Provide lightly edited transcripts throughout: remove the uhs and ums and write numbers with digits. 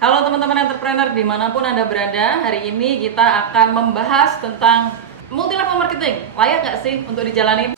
Halo teman-teman entrepreneur dimanapun Anda berada, hari ini kita akan membahas tentang multi level marketing. Layak nggak sih untuk dijalanin?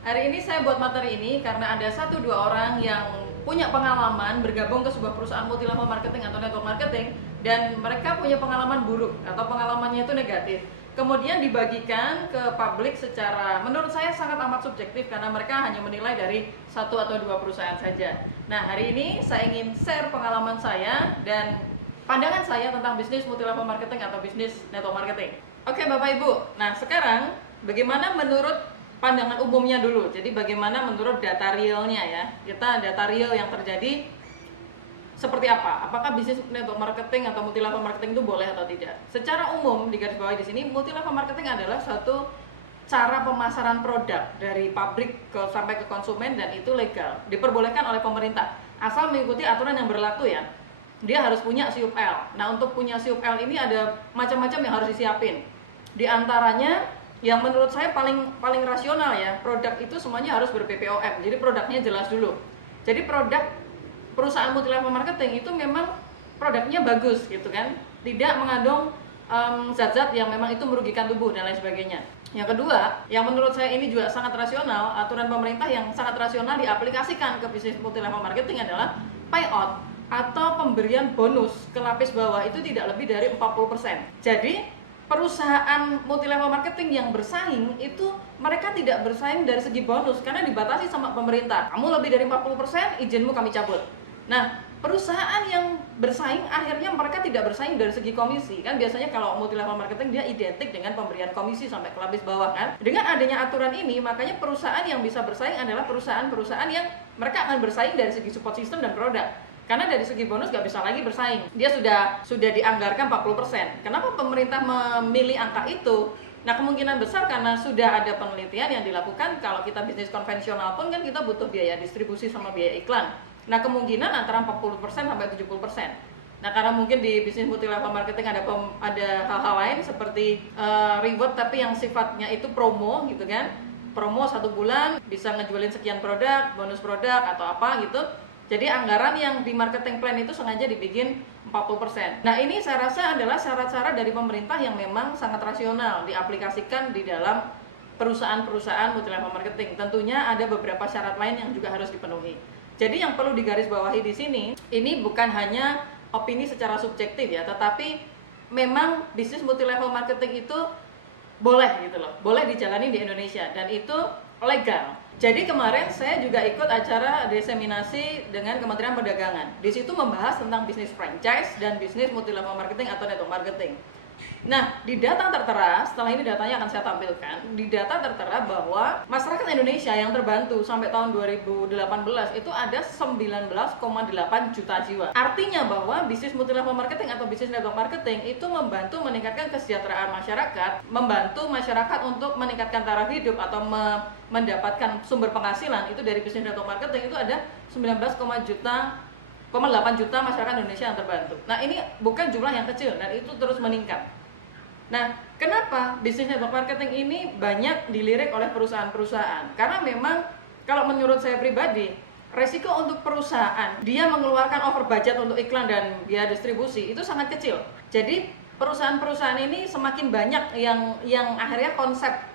Hari ini saya buat materi ini karena ada 1-2 orang yang punya pengalaman bergabung ke sebuah perusahaan multi level marketing atau network marketing, dan mereka punya pengalaman buruk atau pengalamannya itu negatif. Kemudian dibagikan ke publik secara menurut saya sangat amat subjektif karena mereka hanya menilai dari 1 atau 2 perusahaan saja. Nah, hari ini saya ingin share pengalaman saya dan pandangan saya tentang bisnis multi level marketing atau bisnis network marketing. Oke Bapak Ibu, nah sekarang bagaimana menurut pandangan umumnya dulu. Jadi bagaimana menurut data realnya ya. Kita data real yang terjadi seperti apa? Apakah bisnis network marketing atau multi level marketing itu boleh atau tidak? Secara umum di garis bawah di sini, multi level marketing adalah suatu cara pemasaran produk dari pabrik sampai ke konsumen dan itu legal, diperbolehkan oleh pemerintah asal mengikuti aturan yang berlaku ya. Dia harus punya SIUP-L. Nah, untuk punya SIUP-L ini ada macam-macam yang harus disiapin. Di antaranya yang menurut saya paling rasional ya, produk itu semuanya harus ber-BPOM. Jadi produknya jelas dulu. Jadi produk perusahaan multi level marketing itu memang produknya bagus gitu kan, tidak mengandung zat-zat yang memang itu merugikan tubuh dan lain sebagainya. Yang kedua, yang menurut saya ini juga sangat rasional, aturan pemerintah yang sangat rasional diaplikasikan ke bisnis multi level marketing adalah payout atau pemberian bonus ke lapis bawah itu tidak lebih dari 40%. Jadi perusahaan multi level marketing yang bersaing itu mereka tidak bersaing dari segi bonus karena dibatasi sama pemerintah. Kamu lebih dari 40%, izinmu kami cabut. Nah, perusahaan yang bersaing akhirnya mereka tidak bersaing dari segi komisi. Kan biasanya kalau multi level marketing dia identik dengan pemberian komisi sampai ke lapis bawah kan. Dengan adanya aturan ini, makanya perusahaan yang bisa bersaing adalah perusahaan-perusahaan yang mereka akan bersaing dari segi support system dan produk. Karena dari segi bonus gak bisa lagi bersaing. Dia sudah dianggarkan 40%. Kenapa pemerintah memilih angka itu? Nah, kemungkinan besar karena sudah ada penelitian yang dilakukan kalau kita bisnis konvensional pun kan kita butuh biaya distribusi sama biaya iklan. Nah, kemungkinan antara 40% sampai 70%. Nah, karena mungkin di bisnis multi level marketing ada hal-hal lain seperti reward tapi yang sifatnya itu promo gitu kan. Promo 1 bulan bisa ngejualin sekian produk, bonus produk atau apa gitu. Jadi anggaran yang di marketing plan itu sengaja dibikin 40%. Nah, ini saya rasa adalah syarat-syarat dari pemerintah yang memang sangat rasional diaplikasikan di dalam perusahaan-perusahaan multi level marketing. Tentunya ada beberapa syarat lain yang juga harus dipenuhi. Jadi yang perlu digarisbawahi di sini, ini bukan hanya opini secara subjektif ya, tetapi memang bisnis multi level marketing itu boleh gitu loh, boleh dijalani di Indonesia dan itu legal. Jadi kemarin saya juga ikut acara diseminasi dengan Kementerian Perdagangan. Di situ membahas tentang bisnis franchise dan bisnis multi level marketing atau network marketing. Nah, di data tertera, setelah ini datanya akan saya tampilkan, di data tertera bahwa masyarakat Indonesia yang terbantu sampai tahun 2018 itu ada 19,8 juta jiwa. Artinya bahwa bisnis multi level marketing atau bisnis network marketing itu membantu meningkatkan kesejahteraan masyarakat, membantu masyarakat untuk meningkatkan taraf hidup atau mendapatkan sumber penghasilan itu dari bisnis network marketing itu ada 19,8 juta masyarakat Indonesia yang terbantu. Nah, ini bukan jumlah yang kecil dan itu terus meningkat. Nah, kenapa bisnis network marketing ini banyak dilirik oleh perusahaan-perusahaan? Karena memang kalau menurut saya pribadi, resiko untuk perusahaan dia mengeluarkan over budget untuk iklan dan biaya distribusi itu sangat kecil. Jadi perusahaan-perusahaan ini semakin banyak yang akhirnya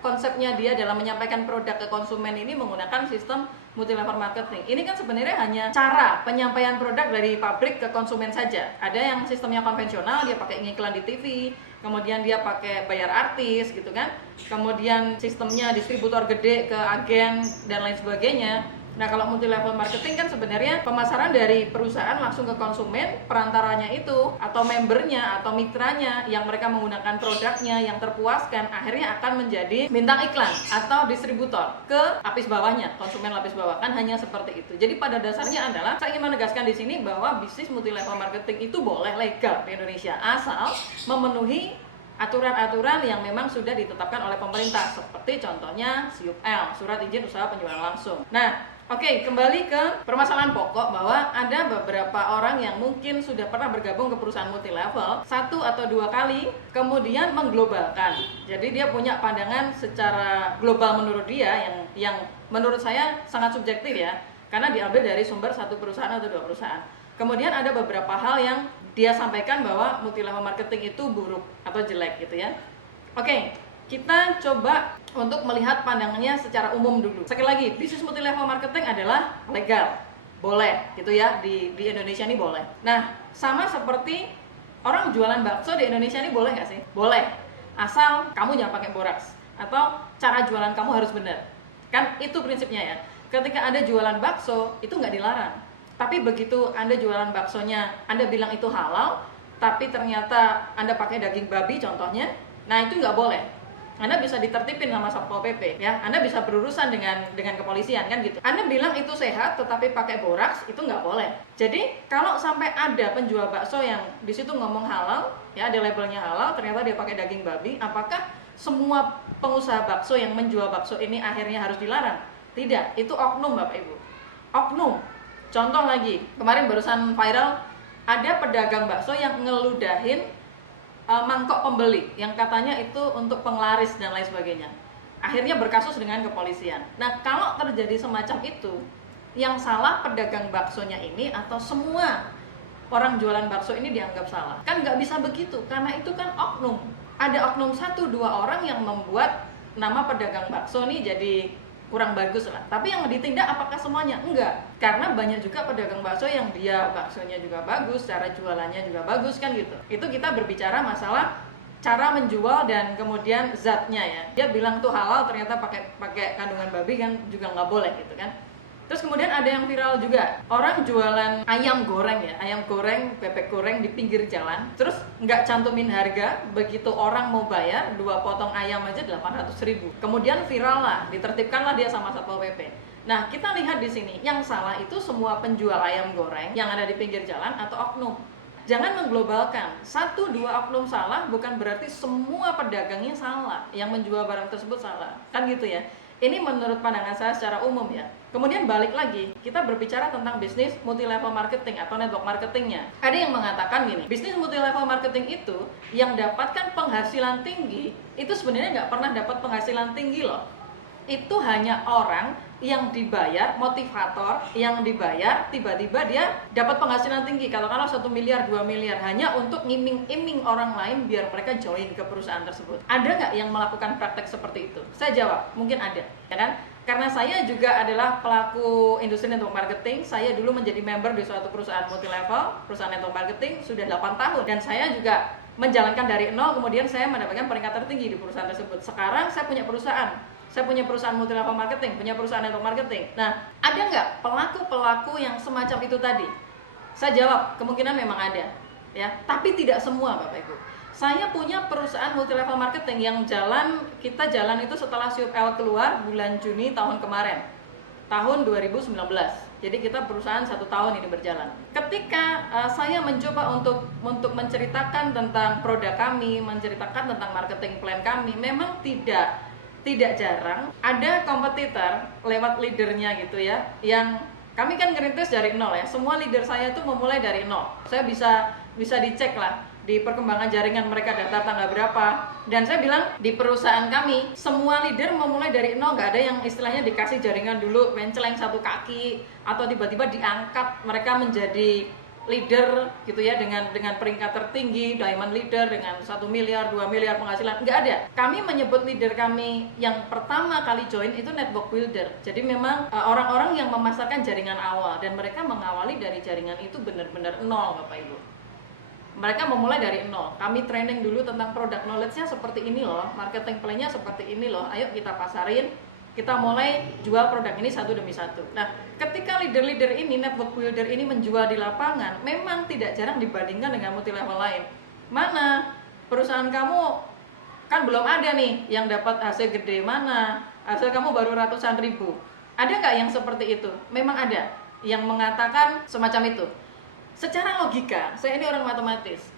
konsepnya dia dalam menyampaikan produk ke konsumen ini menggunakan sistem multi level marketing. Ini kan sebenarnya hanya cara penyampaian produk dari pabrik ke konsumen saja. Ada yang sistemnya konvensional, dia pakai iklan di TV, kemudian dia pakai bayar artis gitu kan. Kemudian sistemnya distributor gede ke agen dan lain sebagainya. Nah, kalau multi level marketing kan sebenarnya pemasaran dari perusahaan langsung ke konsumen, perantaranya itu atau membernya atau mitranya yang mereka menggunakan produknya yang terpuaskan akhirnya akan menjadi bintang iklan atau distributor ke lapis bawahnya, konsumen lapis bawah, kan hanya seperti itu. Jadi pada dasarnya adalah saya ingin menegaskan di sini bahwa bisnis multi level marketing itu boleh legal di Indonesia asal memenuhi aturan-aturan yang memang sudah ditetapkan oleh pemerintah, seperti contohnya SIUP-L, Surat Izin Usaha Penjualan Langsung. Nah, oke, kembali ke permasalahan pokok bahwa ada beberapa orang yang mungkin sudah pernah bergabung ke perusahaan multilevel 1 atau 2 kali, kemudian mengglobalkan. Jadi dia punya pandangan secara global menurut dia yang menurut saya sangat subjektif ya, karena diambil dari sumber satu perusahaan atau 2 perusahaan. Kemudian ada beberapa hal yang dia sampaikan bahwa multilevel marketing itu buruk atau jelek gitu ya. Oke, kita coba untuk melihat pandangannya secara umum dulu. Sekali lagi, bisnis multilevel marketing adalah legal, boleh gitu ya, di Indonesia ini boleh. Nah, sama seperti orang jualan bakso di Indonesia ini boleh nggak sih? Boleh, asal kamu jangan pakai boraks atau cara jualan kamu harus benar. Kan itu prinsipnya ya. Ketika Anda jualan bakso, itu nggak dilarang. Tapi begitu Anda jualan baksonya, Anda bilang itu halal, tapi ternyata Anda pakai daging babi contohnya, nah itu nggak boleh. Anda bisa ditertipin sama Satpol PP ya. Anda bisa berurusan dengan kepolisian kan gitu. Anda bilang itu sehat tetapi pakai boraks, itu nggak boleh. Jadi kalau sampai ada penjual bakso yang di situ ngomong halal, ya ada labelnya halal, ternyata dia pakai daging babi, apakah semua pengusaha bakso yang menjual bakso ini akhirnya harus dilarang? Tidak, itu oknum Bapak Ibu. Oknum. Contoh lagi, kemarin barusan viral ada pedagang bakso yang ngeludahin mangkok pembeli yang katanya itu untuk penglaris dan lain sebagainya. Akhirnya berkasus dengan kepolisian. Nah, kalau terjadi semacam itu, yang salah pedagang baksonya ini atau semua orang jualan bakso ini dianggap salah? Kan nggak bisa begitu, karena itu kan oknum. Ada oknum 1-2 orang yang membuat nama pedagang bakso ini jadi kurang bagus lah. Tapi yang ditindak apakah semuanya? Enggak. Karena banyak juga pedagang bakso yang dia baksonya juga bagus, cara jualannya juga bagus kan gitu. Itu kita berbicara masalah cara menjual dan kemudian zatnya ya. Dia bilang tuh halal, ternyata pakai kandungan babi kan juga nggak boleh gitu kan. Terus kemudian ada yang viral juga, orang jualan ayam goreng ya, ayam goreng, bebek goreng di pinggir jalan, terus nggak cantumin harga, begitu orang mau bayar, 2 potong ayam aja 800.000. Kemudian viral lah, ditertipkanlah dia sama Satpol PP. Nah, kita lihat di sini, yang salah itu semua penjual ayam goreng yang ada di pinggir jalan atau oknum. Jangan mengglobalkan, 1-2 oknum salah bukan berarti semua pedagangnya salah, yang menjual barang tersebut salah, kan gitu ya. Ini menurut pandangan saya secara umum ya. Kemudian balik lagi, kita berbicara tentang bisnis multi-level marketing atau network marketingnya. Ada yang mengatakan gini, bisnis multi-level marketing itu yang dapatkan penghasilan tinggi, itu sebenarnya nggak pernah dapat penghasilan tinggi loh. Itu hanya orang yang dibayar, motivator yang dibayar, tiba-tiba dia dapat penghasilan tinggi. Kalau 1 miliar, 2 miliar hanya untuk ngiming-iming orang lain biar mereka join ke perusahaan tersebut. Ada nggak yang melakukan praktek seperti itu? Saya jawab, mungkin ada, ya kan? Karena saya juga adalah pelaku industri network marketing. Saya dulu menjadi member di suatu perusahaan multi-level, perusahaan network marketing sudah 8 tahun. Dan saya juga menjalankan dari nol, kemudian saya mendapatkan peringkat tertinggi di perusahaan tersebut. Sekarang saya punya perusahaan. Saya punya perusahaan multi-level marketing, punya perusahaan network marketing. Nah, ada nggak pelaku-pelaku yang semacam itu tadi? Saya jawab, kemungkinan memang ada, ya. Tapi tidak semua, Bapak Ibu. Saya punya perusahaan multi-level marketing yang kita jalan itu setelah SIUP-L keluar bulan Juni tahun kemarin, tahun 2019. Jadi kita perusahaan 1 tahun ini berjalan. Ketika saya mencoba untuk menceritakan tentang produk kami, menceritakan tentang marketing plan kami, memang tidak jarang ada kompetitor lewat leadernya gitu ya, yang kami kan ngerintis dari nol ya. Semua leader saya tuh memulai dari nol. Saya bisa dicek lah di perkembangan jaringan mereka daftar tanggal berapa. Dan saya bilang di perusahaan kami semua leader memulai dari nol, nggak ada yang istilahnya dikasih jaringan dulu menceleng 1 kaki atau tiba-tiba diangkat mereka menjadi leader gitu ya dengan peringkat tertinggi, diamond leader dengan 1 miliar, 2 miliar penghasilan. Nggak ada. Kami menyebut leader kami yang pertama kali join itu network builder. Jadi memang orang-orang yang memasarkan jaringan awal dan mereka mengawali dari jaringan itu benar-benar nol, Bapak Ibu. Mereka memulai dari nol. Kami training dulu tentang product knowledge-nya seperti ini loh, marketing plan-nya seperti ini loh. Ayo kita pasarin, kita mulai jual produk ini satu demi satu. Nah, ketika leader-leader ini, network builder ini menjual di lapangan, memang tidak jarang dibandingkan dengan multi-level lain. Mana perusahaan kamu kan belum ada nih yang dapat hasil gede, mana hasil kamu baru ratusan ribu. Ada nggak yang seperti itu? Memang ada yang mengatakan semacam itu. Secara logika, saya ini orang matematis,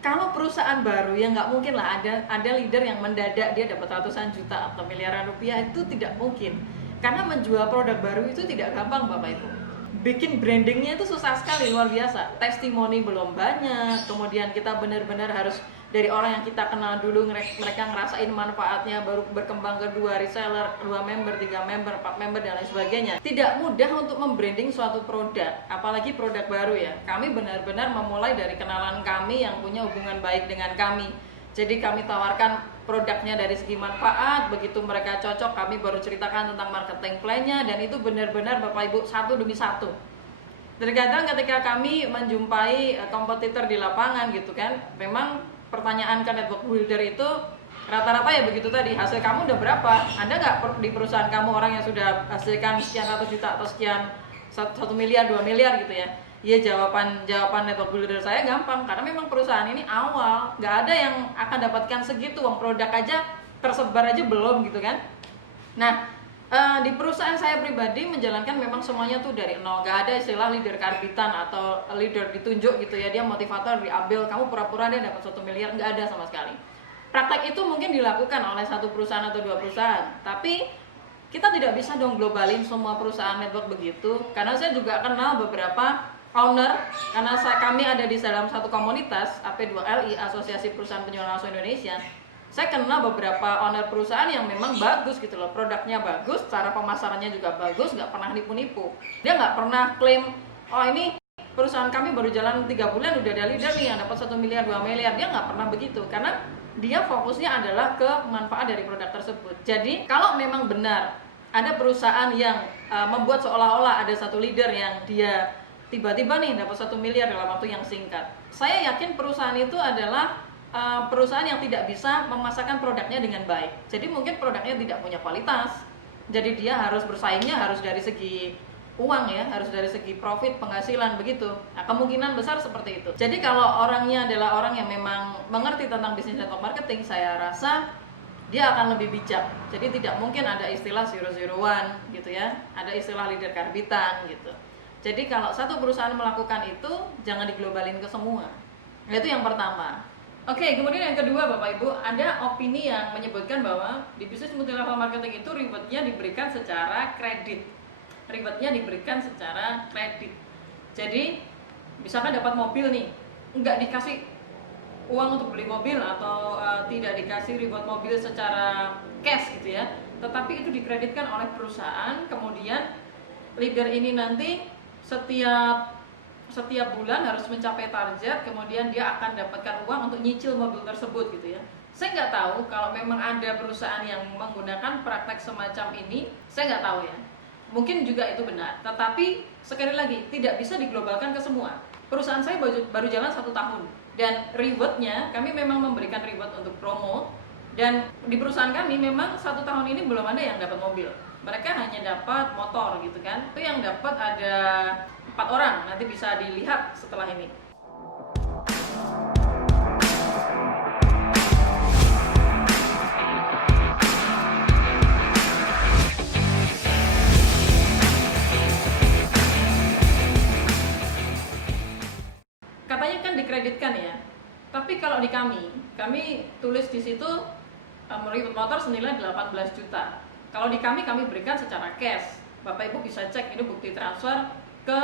Kalau perusahaan baru ya nggak mungkin lah ada leader yang mendadak dia dapat ratusan juta atau miliaran rupiah, itu tidak mungkin. Karena menjual produk baru itu tidak gampang Bapak Ibu. Bikin brandingnya itu susah sekali, luar biasa. Testimoni belum banyak, kemudian kita benar-benar harus dari orang yang kita kenal dulu, mereka ngerasain manfaatnya, baru berkembang ke 2 reseller, 2 member, 3 member, 4 member, dan lain sebagainya. Tidak mudah untuk membranding suatu produk, apalagi produk baru ya. Kami benar-benar memulai dari kenalan kami yang punya hubungan baik dengan kami. Jadi kami tawarkan produknya dari segi manfaat, begitu mereka cocok kami baru ceritakan tentang marketing plan-nya, dan itu benar-benar Bapak Ibu satu demi satu. Terkadang ketika kami menjumpai kompetitor di lapangan gitu kan, memang pertanyaan ke network builder itu rata-rata ya begitu tadi, hasil kamu udah berapa? Ada nggak di perusahaan kamu orang yang sudah hasilkan sekian ratus juta atau sekian 1 miliar, 2 miliar gitu ya? Iya, jawaban network builder saya gampang, karena memang perusahaan ini awal, nggak ada yang akan dapatkan segitu, uang produk aja tersebar aja belum gitu kan. Nah, di perusahaan saya pribadi menjalankan memang semuanya tuh dari nol, nggak ada istilah leader karbitan atau leader ditunjuk gitu ya, dia motivator diambil, kamu pura-pura dia dapat 1 miliar, nggak ada sama sekali. Praktek itu mungkin dilakukan oleh satu perusahaan atau 2 perusahaan, tapi kita tidak bisa dong globalin semua perusahaan network begitu, karena saya juga kenal beberapa owner, karena kami ada di dalam satu komunitas AP2LI, Asosiasi Perusahaan Penjualan Langsung Indonesia. Saya kenal beberapa owner perusahaan yang memang bagus gitu loh, produknya bagus, cara pemasarannya juga bagus, nggak pernah nipu-nipu. Dia nggak pernah klaim, oh ini perusahaan kami baru jalan 3 bulan udah ada leader nih yang dapat 1 miliar, 2 miliar. Dia nggak pernah begitu, karena dia fokusnya adalah ke manfaat dari produk tersebut. Jadi kalau memang benar ada perusahaan yang membuat seolah-olah ada satu leader yang dia tiba-tiba nih dapat 1 miliar dalam waktu yang singkat, saya yakin perusahaan itu adalah perusahaan yang tidak bisa memasarkan produknya dengan baik. Jadi mungkin produknya tidak punya kualitas, jadi dia harus bersaingnya harus dari segi uang ya, harus dari segi profit, penghasilan begitu. Nah, kemungkinan besar seperti itu. Jadi kalau orangnya adalah orang yang memang mengerti tentang bisnis network marketing, saya rasa dia akan lebih bijak. Jadi tidak mungkin ada istilah 001 gitu ya, ada istilah leader karbitan gitu. Jadi kalau satu perusahaan melakukan itu, jangan diglobalin ke semua. Nah, itu yang pertama. Oke, kemudian yang kedua Bapak Ibu, ada opini yang menyebutkan bahwa di bisnis multi level marketing itu rewardnya diberikan secara kredit. Rewardnya diberikan secara kredit. Jadi, misalkan dapat mobil nih, nggak dikasih uang untuk beli mobil atau tidak dikasih reward mobil secara cash gitu ya, tetapi itu dikreditkan oleh perusahaan, kemudian leader ini nanti setiap bulan harus mencapai target, kemudian dia akan dapatkan uang untuk nyicil mobil tersebut gitu ya. Saya nggak tahu kalau memang ada perusahaan yang menggunakan praktek semacam ini, saya nggak tahu ya. Mungkin juga itu benar, tetapi sekali lagi tidak bisa diglobalkan ke semua. Perusahaan saya baru jalan 1 tahun, dan rewardnya kami memang memberikan reward untuk promo, dan di perusahaan kami memang 1 tahun ini belum ada yang dapat mobil. Mereka hanya dapat motor gitu kan. Itu yang dapat ada 4 orang, nanti bisa dilihat setelah ini. Katanya kan dikreditkan ya, tapi kalau di kami tulis di situ reward motor senilai 18 juta. Kalau di kami berikan secara cash. Bapak Ibu bisa cek, ini bukti transfer ke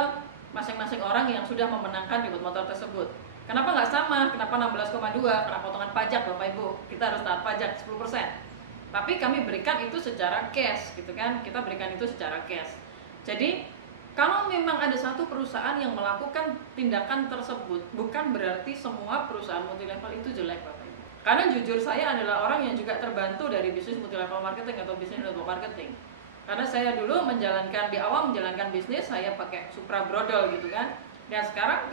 masing-masing orang yang sudah memenangkan reward motor tersebut. Kenapa nggak sama? Kenapa 16,2? Karena potongan pajak Bapak Ibu, kita harus taat pajak 10%. Tapi kami berikan itu secara cash gitu kan, kita berikan itu secara cash. Jadi kalau memang ada satu perusahaan yang melakukan tindakan tersebut, bukan berarti semua perusahaan multi level itu jelek Bapak Ibu. Karena jujur saya adalah orang yang juga terbantu dari bisnis multi level marketing atau bisnis network marketing. Karena saya dulu di awal menjalankan bisnis, saya pakai Supra Brodol gitu kan. Dan sekarang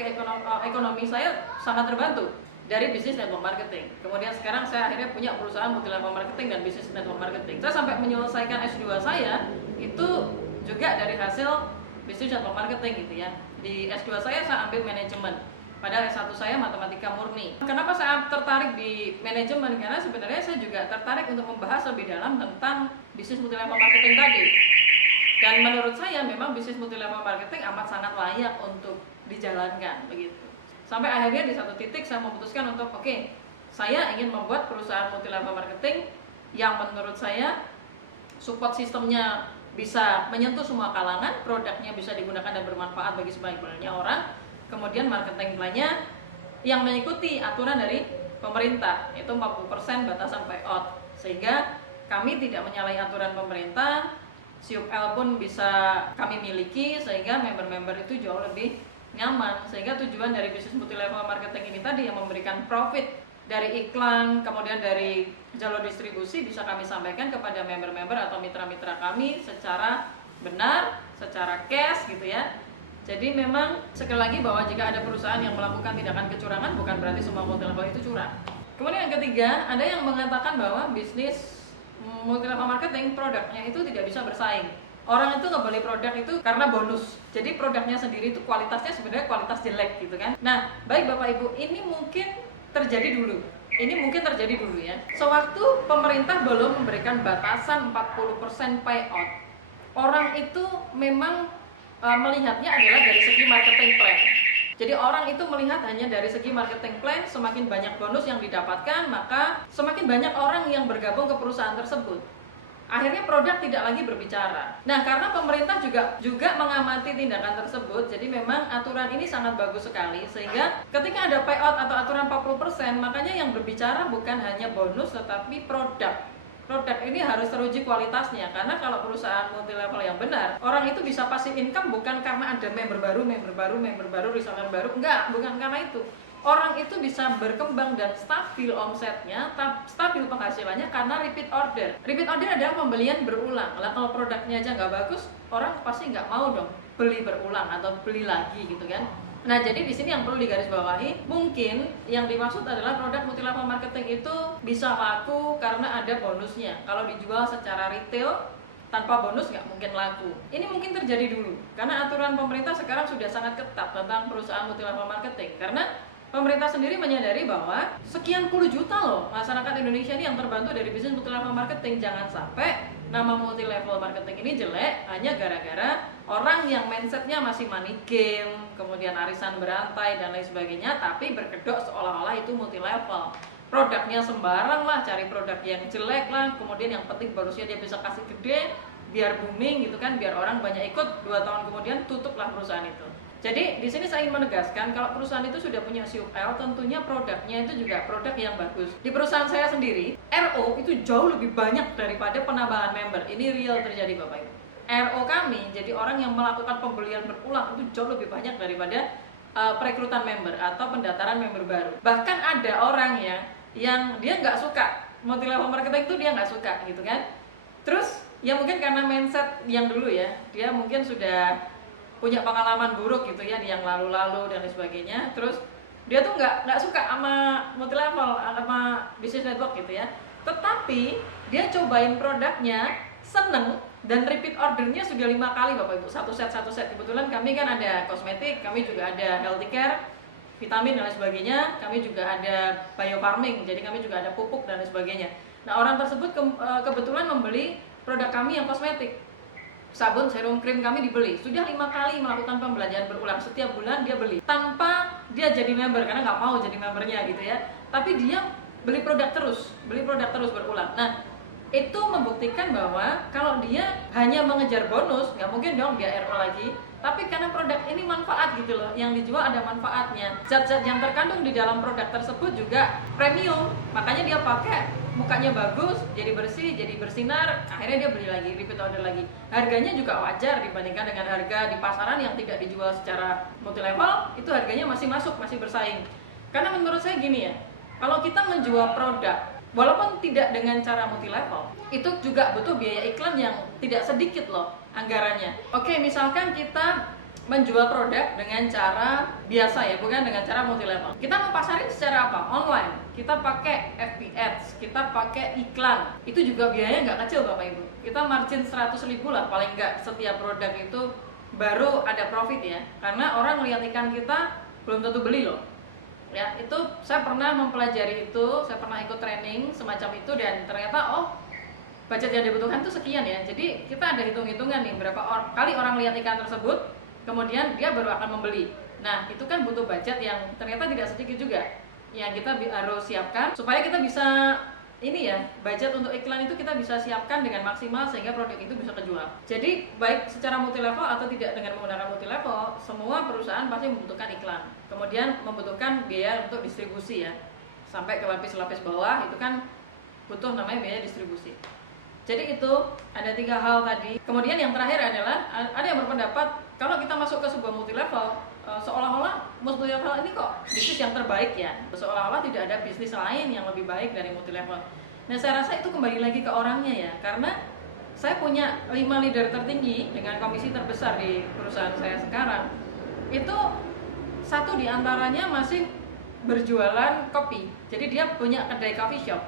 ekonomi saya sangat terbantu dari bisnis network marketing. Kemudian sekarang saya akhirnya punya perusahaan multi level marketing dan bisnis network marketing. Saya sampai menyelesaikan S2 saya itu juga dari hasil bisnis network marketing gitu ya. Di S2 saya ambil manajemen. Padahal S1 saya matematika murni. Kenapa saya tertarik di manajemen? Karena sebenarnya saya juga tertarik untuk membahas lebih dalam tentang bisnis multi level marketing tadi. Dan menurut saya memang bisnis multi level marketing amat sangat layak untuk dijalankan begitu. Sampai akhirnya di satu titik saya memutuskan untuk oke, saya ingin membuat perusahaan multi-level marketing yang menurut saya support sistemnya bisa menyentuh semua kalangan, produknya bisa digunakan dan bermanfaat bagi sebanyak-banyaknya orang. Kemudian marketing plan-nya yang mengikuti aturan dari pemerintah, itu 40% batasan payout. Sehingga kami tidak menyalahi aturan pemerintah, SIUP-L pun bisa kami miliki, sehingga member-member itu jauh lebih nyaman. Sehingga tujuan dari bisnis multi-level marketing ini tadi yang memberikan profit dari iklan, kemudian dari jalur distribusi bisa kami sampaikan kepada member-member atau mitra-mitra kami secara benar, secara cash gitu ya. Jadi memang sekali lagi bahwa jika ada perusahaan yang melakukan tindakan kecurangan bukan berarti semua multi-level itu curang. Kemudian yang ketiga, ada yang mengatakan bahwa bisnis multi-level marketing produknya itu tidak bisa bersaing. Orang itu ngebeli produk itu karena bonus. Jadi produknya sendiri itu kualitasnya sebenarnya kualitas jelek gitu kan. Nah, baik Bapak Ibu, ini mungkin terjadi dulu. Ini mungkin terjadi dulu ya. Sewaktu pemerintah belum memberikan batasan 40% payout, orang itu memang melihatnya adalah dari segi marketing plan. Jadi orang itu melihat hanya dari segi marketing plan, semakin banyak bonus yang didapatkan, maka semakin banyak orang yang bergabung ke perusahaan tersebut. Akhirnya produk tidak lagi berbicara. Nah, karena pemerintah juga mengamati tindakan tersebut, jadi memang aturan ini sangat bagus sekali. Sehingga ketika ada payout atau aturan 40%, makanya yang berbicara bukan hanya bonus tetapi produk. Produk ini harus teruji kualitasnya, karena kalau perusahaan multi level yang benar, orang itu bisa passive income bukan karena ada member baru, reseller baru, enggak, bukan karena itu. Orang itu bisa berkembang dan stabil omsetnya, stabil penghasilannya karena repeat order. Repeat order adalah pembelian berulang. Lah kalau produknya aja nggak bagus, orang pasti nggak mau dong beli berulang atau beli lagi gitu kan. Nah, jadi di sini yang perlu digarisbawahi, mungkin yang dimaksud adalah produk multi-level marketing itu bisa laku karena ada bonusnya. Kalau dijual secara retail tanpa bonus nggak mungkin laku. Ini mungkin terjadi dulu karena aturan pemerintah sekarang sudah sangat ketat tentang perusahaan multi-level marketing. Karena pemerintah sendiri menyadari bahwa sekian puluh juta loh masyarakat Indonesia ini yang terbantu dari bisnis multi-level marketing. Jangan sampai nama multi-level marketing ini jelek hanya gara-gara orang yang mindsetnya masih money game, kemudian arisan berantai dan lain sebagainya, tapi berkedok seolah-olah itu multi-level. Produknya sembarang lah, cari produk yang jelek lah, kemudian yang penting bonusnya dia bisa kasih gede, biar booming gitu kan, biar orang banyak ikut, 2 tahun kemudian tutuplah perusahaan itu. Jadi di sini saya ingin menegaskan kalau perusahaan itu sudah punya SIUP-L, tentunya produknya itu juga produk yang bagus. Di perusahaan saya sendiri, RO itu jauh lebih banyak daripada penambahan member. Ini real terjadi Bapak Ibu. RO kami, jadi orang yang melakukan pembelian berulang itu jauh lebih banyak daripada perekrutan member atau pendaftaran member baru. Bahkan ada orang ya yang dia nggak suka multi-level marketing itu, dia nggak suka gitu kan. Terus ya mungkin karena mindset yang dulu ya, dia mungkin sudah punya pengalaman buruk gitu ya di yang lalu-lalu dan lain sebagainya. Terus dia tuh nggak suka sama multi-level, sama bisnis network gitu ya. Tetapi dia cobain produknya, seneng, dan repeat ordernya sudah 5 kali Bapak Ibu, satu set. Kebetulan kami kan ada kosmetik, kami juga ada healthy care, vitamin dan lain sebagainya, kami juga ada bio farming, jadi kami juga ada pupuk dan lain sebagainya. Nah, orang tersebut kebetulan membeli produk kami yang kosmetik. Sabun, serum, krim kami dibeli. Sudah 5 kali melakukan pembelanjaan berulang. Setiap bulan dia beli tanpa dia jadi member, karena nggak mau jadi membernya gitu ya. Tapi dia beli produk terus berulang. Nah, itu membuktikan bahwa kalau dia hanya mengejar bonus, nggak mungkin dong dia RO lagi. Tapi karena produk ini manfaat gitu loh, yang dijual ada manfaatnya. Zat-zat yang terkandung di dalam produk tersebut juga premium, makanya dia pakai, mukanya bagus, jadi bersih, jadi bersinar, akhirnya dia beli lagi, repeat order lagi. Harganya juga wajar dibandingkan dengan harga di pasaran yang tidak dijual secara multi level, itu harganya masih masuk, masih bersaing. Karena menurut saya gini ya, kalau kita menjual produk walaupun tidak dengan cara multi level, itu juga butuh biaya iklan yang tidak sedikit loh anggarannya. Oke, misalkan kita menjual produk dengan cara biasa ya, bukan dengan cara multi level. Kita mempasarin secara apa? Online. Kita pakai FB Ads, kita pakai iklan. Itu juga biayanya nggak kecil Bapak Ibu. Kita margin 100.000 lah paling nggak setiap produk itu baru ada profit ya. Karena orang lihat iklan kita belum tentu beli loh. Ya, itu saya pernah mempelajari itu, saya pernah ikut training semacam itu, dan ternyata budget yang dibutuhkan itu sekian ya. Jadi kita ada hitung-hitungan nih berapa kali orang lihat iklan tersebut, kemudian dia baru akan membeli. Nah, itu kan butuh budget yang ternyata tidak sedikit juga yang kita harus siapkan supaya kita bisa ini ya, budget untuk iklan itu kita bisa siapkan dengan maksimal sehingga produk itu bisa kejual. Jadi baik secara multi level atau tidak dengan menggunakan multi level, semua perusahaan pasti membutuhkan iklan. Kemudian membutuhkan biaya untuk distribusi ya, sampai ke lapis-lapis bawah itu kan butuh namanya biaya distribusi. Jadi itu ada 3 hal tadi. Kemudian yang terakhir adalah ada yang berpendapat kalau kita masuk ke sebuah multi level, seolah-olah multi level ini kok bisnis yang terbaik ya, seolah-olah tidak ada bisnis lain yang lebih baik dari multi level. Nah, saya rasa itu kembali lagi ke orangnya ya, karena saya punya 5 leader tertinggi dengan komisi terbesar di perusahaan saya sekarang. Itu satu di antaranya masih berjualan kopi, jadi dia punya kedai coffee shop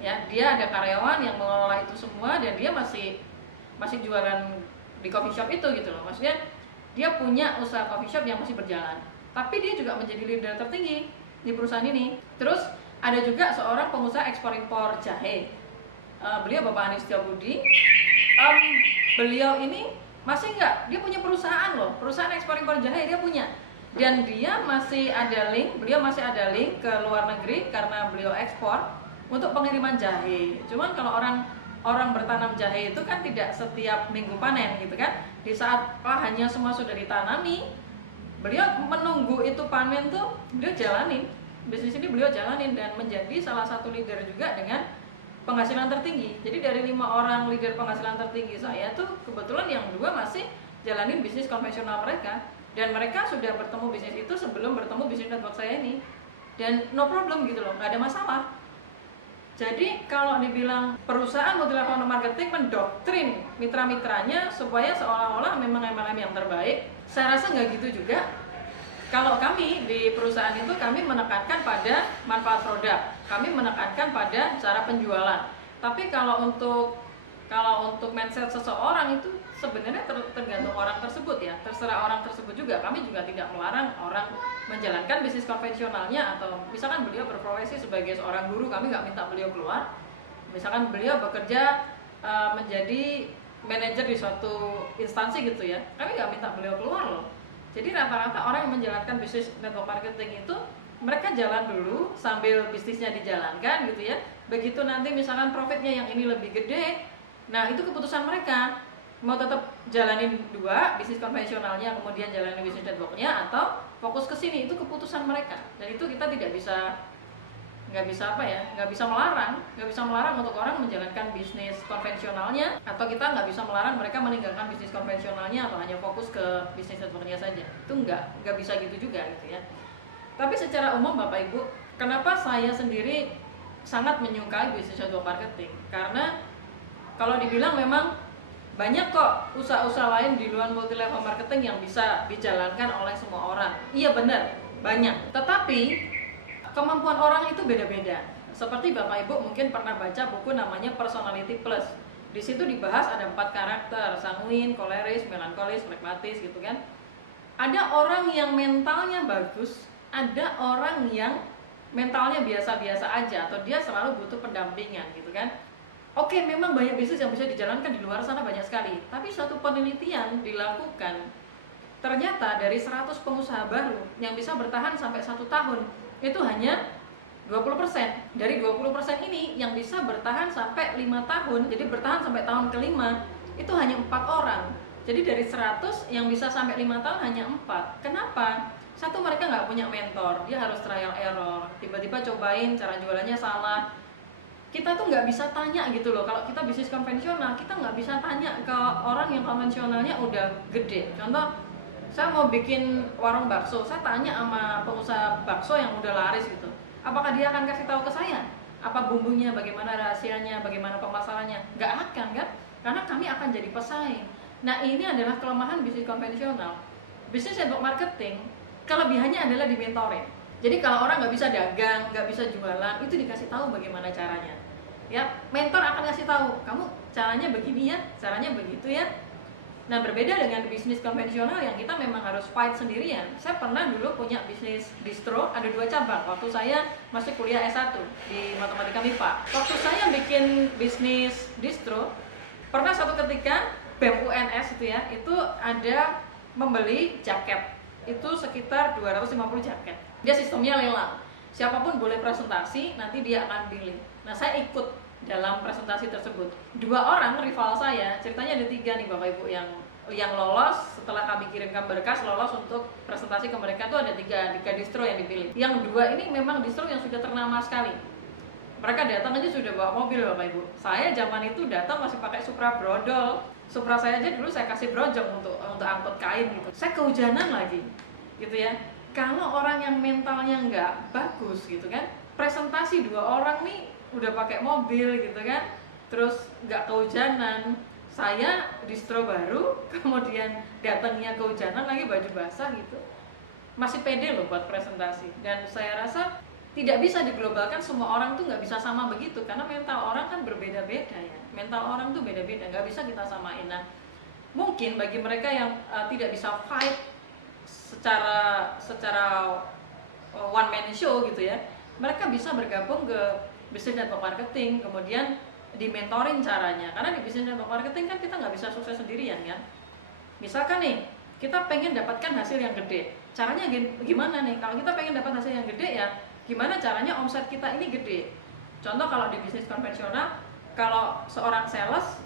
ya, dia ada karyawan yang mengelola itu semua dan dia masih jualan di coffee shop itu gitu loh. Maksudnya dia punya usaha coffee shop yang masih berjalan, tapi dia juga menjadi leader tertinggi di perusahaan ini. Terus ada juga seorang pengusaha ekspor impor jahe, beliau Bapak Anies Setiabudi. Beliau ini masih dia punya perusahaan loh, perusahaan ekspor impor jahe dia punya, dan dia masih ada link, beliau masih ada link ke luar negeri karena beliau ekspor untuk pengiriman jahe. Cuman kalau orang bertanam jahe itu kan tidak setiap minggu panen gitu kan. Di saat lahannya semua sudah ditanami, beliau menunggu itu panen tuh, beliau jalanin bisnis ini, beliau jalanin dan menjadi salah satu leader juga dengan penghasilan tertinggi. Jadi dari 5 orang leader penghasilan tertinggi saya tuh kebetulan yang 2 masih jalanin bisnis konvensional mereka, dan mereka sudah bertemu bisnis itu sebelum bertemu bisnis network saya ini, dan no problem gitu loh, nggak ada masalah. Jadi kalau dibilang perusahaan multi level marketing mendoktrin mitra-mitranya supaya seolah-olah memang MLM yang terbaik, saya rasa nggak gitu juga. Kalau kami di perusahaan itu, kami menekankan pada manfaat produk, kami menekankan pada cara penjualan. Tapi kalau untuk mindset seseorang itu sebenarnya tergantung orang tersebut ya, terserah orang tersebut juga. Kami juga tidak melarang orang menjalankan bisnis konvensionalnya, atau misalkan beliau berprofesi sebagai seorang guru, kami nggak minta beliau keluar. Misalkan beliau bekerja menjadi manajer di suatu instansi gitu ya, kami nggak minta beliau keluar loh. Jadi rata-rata orang yang menjalankan bisnis network marketing itu mereka jalan dulu sambil bisnisnya dijalankan gitu ya. Begitu nanti misalkan profitnya yang ini lebih gede, nah itu keputusan mereka mau tetap jalanin 2 bisnis konvensionalnya kemudian jalanin bisnis networknya, atau fokus ke sini, itu keputusan mereka. Dan itu kita nggak bisa melarang untuk orang menjalankan bisnis konvensionalnya, atau kita nggak bisa melarang mereka meninggalkan bisnis konvensionalnya atau hanya fokus ke bisnis networknya saja. Itu nggak bisa gitu juga gitu ya. Tapi secara umum Bapak Ibu, kenapa saya sendiri sangat menyukai bisnis network marketing? Karena kalau dibilang memang banyak kok usaha-usaha lain di luar multi level marketing yang bisa dijalankan oleh semua orang. Iya benar, banyak. Tetapi kemampuan orang itu beda-beda. Seperti Bapak Ibu mungkin pernah baca buku namanya Personality Plus. Di situ dibahas ada 4 karakter, sanguin, koleris, melankolis, pragmatis gitu kan. Ada orang yang mentalnya bagus, ada orang yang mentalnya biasa-biasa aja, atau dia selalu butuh pendampingan gitu kan. Oke, memang banyak bisnis yang bisa dijalankan di luar sana, banyak sekali. Tapi suatu penelitian dilakukan, ternyata dari 100 pengusaha baru yang bisa bertahan sampai 1 tahun, itu hanya 20%. Dari 20% ini yang bisa bertahan sampai 5 tahun, jadi bertahan sampai tahun ke-5, itu hanya 4 orang. Jadi dari 100 yang bisa sampai 5 tahun hanya 4. Kenapa? Satu, mereka nggak punya mentor, dia harus trial error, tiba-tiba cobain cara jualannya salah. Kita tuh nggak bisa tanya gitu loh. Kalau kita bisnis konvensional, kita nggak bisa tanya ke orang yang konvensionalnya udah gede. Contoh, saya mau bikin warung bakso, saya tanya sama pengusaha bakso yang udah laris gitu, apakah dia akan kasih tahu ke saya apa bumbunya, bagaimana rahasianya, bagaimana pemasarannya? Nggak akan kan, karena kami akan jadi pesaing. Nah, ini adalah kelemahan bisnis konvensional. Bisnis network marketing, kelebihannya adalah di mentoring. Jadi kalau orang nggak bisa dagang, nggak bisa jualan, itu dikasih tahu bagaimana caranya. Ya, mentor akan kasih tahu, kamu caranya begini ya, caranya begitu ya. Nah, berbeda dengan bisnis konvensional yang kita memang harus fight sendirian. Saya pernah dulu punya bisnis distro, ada 2 cabang. Waktu saya masih kuliah S1 di Matematika MIPA. Waktu saya bikin bisnis distro, pernah suatu ketika BEM UNS itu ya, itu ada membeli jaket itu sekitar 250 jaket. Dia sistemnya lelang, siapapun boleh presentasi, nanti dia akan pilih. Nah, saya ikut dalam presentasi tersebut. 2 orang rival saya, ceritanya ada 3 nih Bapak Ibu yang lolos setelah kami kirimkan berkas, lolos untuk presentasi ke mereka tuh ada 3 distro yang dipilih. Yang 2 ini memang distro yang sudah ternama sekali. Mereka datang aja sudah bawa mobil Bapak Ibu. Saya zaman itu datang masih pakai Supra brodol. Supra saya aja dulu saya kasih brojong untuk angkut kain gitu. Saya kehujanan lagi, gitu ya. Kalau orang yang mentalnya nggak bagus gitu kan, presentasi 2 orang nih udah pakai mobil gitu kan, terus nggak kehujanan. Saya distro baru, kemudian datangnya kehujanan lagi, baju basah gitu. Masih pede loh buat presentasi. Dan saya rasa tidak bisa diglobalkan, semua orang tuh nggak bisa sama begitu, karena mental orang kan berbeda-beda ya. Mental orang tuh beda-beda, nggak bisa kita samain. Nah, mungkin bagi mereka yang tidak bisa fight secara one man show gitu ya, mereka bisa bergabung ke bisnis network marketing, kemudian di-mentoring caranya. Karena di bisnis network marketing kan kita nggak bisa sukses sendirian kan. Misalkan nih, kita pengen dapatkan hasil yang gede, caranya gimana nih? Kalau kita pengen dapat hasil yang gede ya gimana caranya omset kita ini gede. Contoh kalau di bisnis konvensional, kalau seorang sales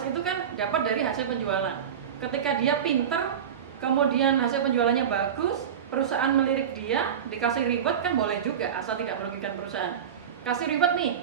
itu kan dapat dari hasil penjualan. Ketika dia pinter, kemudian hasil penjualannya bagus, perusahaan melirik dia, dikasih reward kan boleh juga, asal tidak merugikan perusahaan. Kasih reward nih,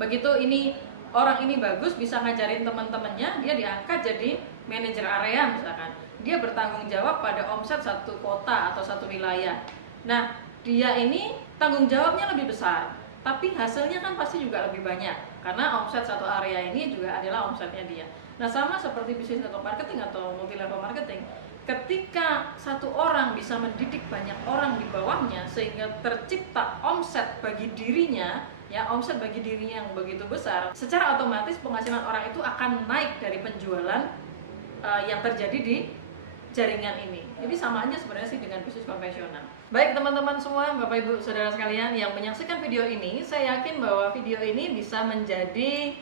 begitu ini orang ini bagus, bisa ngajarin teman-temannya, dia diangkat jadi manajer area misalkan. Dia bertanggung jawab pada omset satu kota atau satu wilayah. Nah, dia ini tanggung jawabnya lebih besar, tapi hasilnya kan pasti juga lebih banyak, karena omset satu area ini juga adalah omsetnya dia. Nah, sama seperti bisnis network marketing atau multi level marketing, ketika satu orang bisa mendidik banyak orang di bawahnya sehingga tercipta omset bagi dirinya, ya omset bagi dirinya yang begitu besar, secara otomatis penghasilan orang itu akan naik dari penjualan yang terjadi di jaringan ini. Jadi sama aja sebenarnya sih dengan bisnis konvensional. Baik teman-teman semua, Bapak Ibu Saudara sekalian yang menyaksikan video ini, saya yakin bahwa video ini bisa menjadi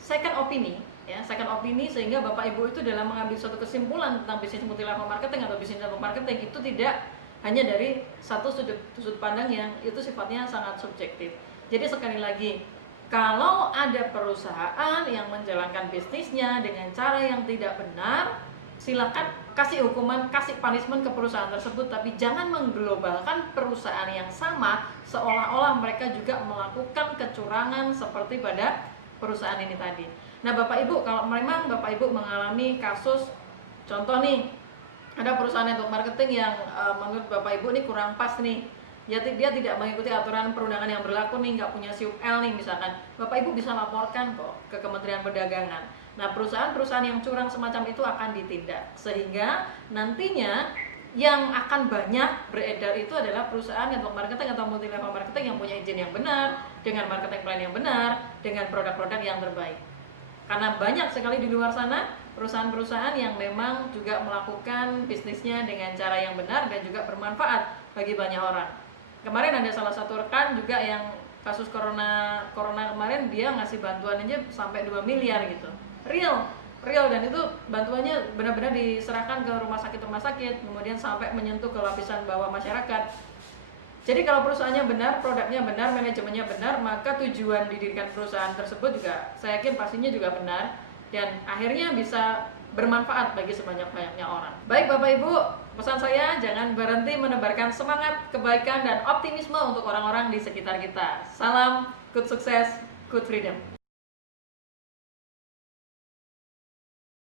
second opini ya, second opini, sehingga Bapak Ibu itu dalam mengambil suatu kesimpulan tentang bisnis multi level marketing atau bisnis network marketing itu tidak hanya dari satu sudut pandang yang itu sifatnya sangat subjektif. Jadi sekali lagi, kalau ada perusahaan yang menjalankan bisnisnya dengan cara yang tidak benar, silakan kasih hukuman, kasih punishment ke perusahaan tersebut, tapi jangan mengglobalkan perusahaan yang sama seolah-olah mereka juga melakukan kecurangan seperti pada perusahaan ini tadi. Nah Bapak Ibu, kalau memang Bapak Ibu mengalami kasus, contoh nih, ada perusahaan network marketing yang menurut Bapak Ibu nih kurang pas nih, ya dia tidak mengikuti aturan perundangan yang berlaku nih, nggak punya SIUP-L nih misalkan, Bapak Ibu bisa laporkan kok ke Kementerian Perdagangan. Nah, perusahaan-perusahaan yang curang semacam itu akan ditindak, sehingga nantinya yang akan banyak beredar itu adalah perusahaan network marketing atau multi level marketing yang punya izin yang benar, dengan marketing plan yang benar, dengan produk-produk yang terbaik. Karena banyak sekali di luar sana perusahaan-perusahaan yang memang juga melakukan bisnisnya dengan cara yang benar dan juga bermanfaat bagi banyak orang. Kemarin ada salah satu rekan juga yang kasus corona kemarin, dia ngasih bantuan aja sampai 2 miliar gitu. Real, dan itu bantuannya benar-benar diserahkan ke rumah sakit, kemudian sampai menyentuh ke lapisan bawah masyarakat. Jadi kalau perusahaannya benar, produknya benar, manajemennya benar, maka tujuan didirikan perusahaan tersebut juga saya yakin pastinya juga benar, dan akhirnya bisa bermanfaat bagi sebanyak-banyaknya orang. Baik Bapak Ibu, pesan saya jangan berhenti menebarkan semangat, kebaikan, dan optimisme untuk orang-orang di sekitar kita. Salam, good success, good freedom.